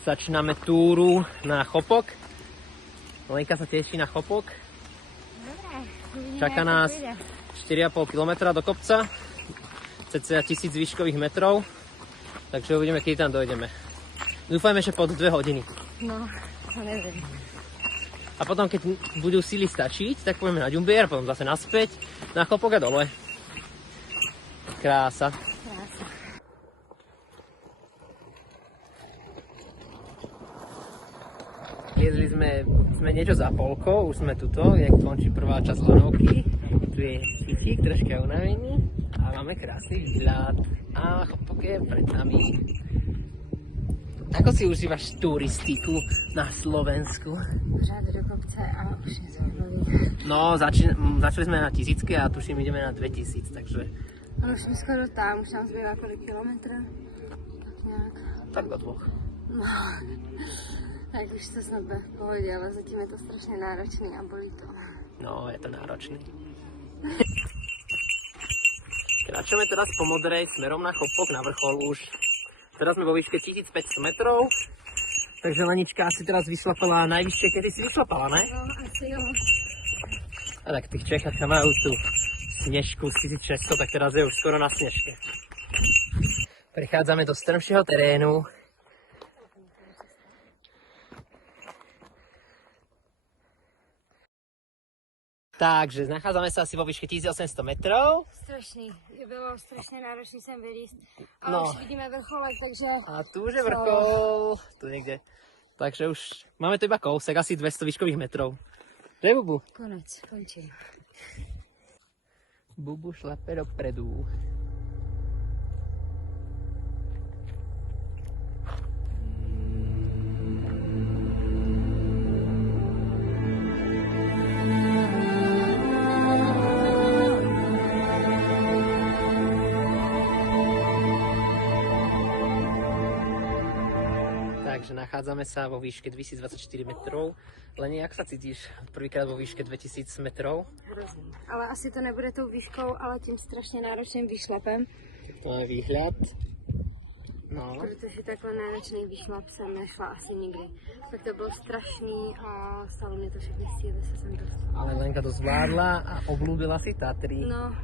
Začíname túru na Chopok. Lenka sa teší na Chopok. Čaká nás 4,5 km do kopca, cca 1000 výškových metrov, takže uvidíme, kedy tam dojdeme. Dúfajme, že pod 2 hodiny. No, to neviem. A potom, keď budú síly stačiť, tak pôjdeme na Ďumbier, potom zase naspäť na Chopok a dole. Krása. Jedli sme niečo za polkou, už sme tuto, jak končí prvá časť lanovky. Tu je Fičík, troška unavený a máme krásny výhľad. A Chopok je pred nami. Ako si užívaš turistiku na Slovensku? Pořád do kopce a už je zaujímavý. No, začali sme na 1000 a tuším ideme na 2000, takže... Ale už jsme skoro tam, už nám zbývá kolik kilometrů? Tak nějak. Tak do 2. No, tak už to snad bude v pohodě, ale zatím je to strašně náročný a bolí to. No, je to náročný. Kráčame teraz po modrej smerom na Chopok, na vrchol už. Teraz sme vo výške 1500 metrov, takže Lenička asi teraz vyšlapala najvyššie, kedy si vyšlapala, ne? No, asi jo. A tak v tých Čechách majú tú snežku z 1600, tak teraz je už skoro na snežke. Prechádzame do strmšieho terénu. Takže nachádzame sa asi vo výške 1800 metrov. Strašný, bylo strašně náročný sem vylíst. Ale No. už vidíme vrcholek, takže... A tu už je vrchol, tu niekde. Takže už máme tu iba kousek, asi 200 výškových metrov. Že Bubu? Konec, končí. Bubu šlape dopredu. Takže nachádzame sa vo výške 2024 metrov. Leni, jak sa cítiš prvýkrát vo výške 2000 metrov? Hrozný. Ale asi to nebude tou výškou, ale tím strašně náročným výšlapem. To je výhľad. No. Protože takhle náročný výšlap jsem nešla asi nikdy. Tak to bylo strašný a stalo mě to všechny síly, co jsem dostala. Ale Lenka to zvládla a oblúbila si Tatry. No.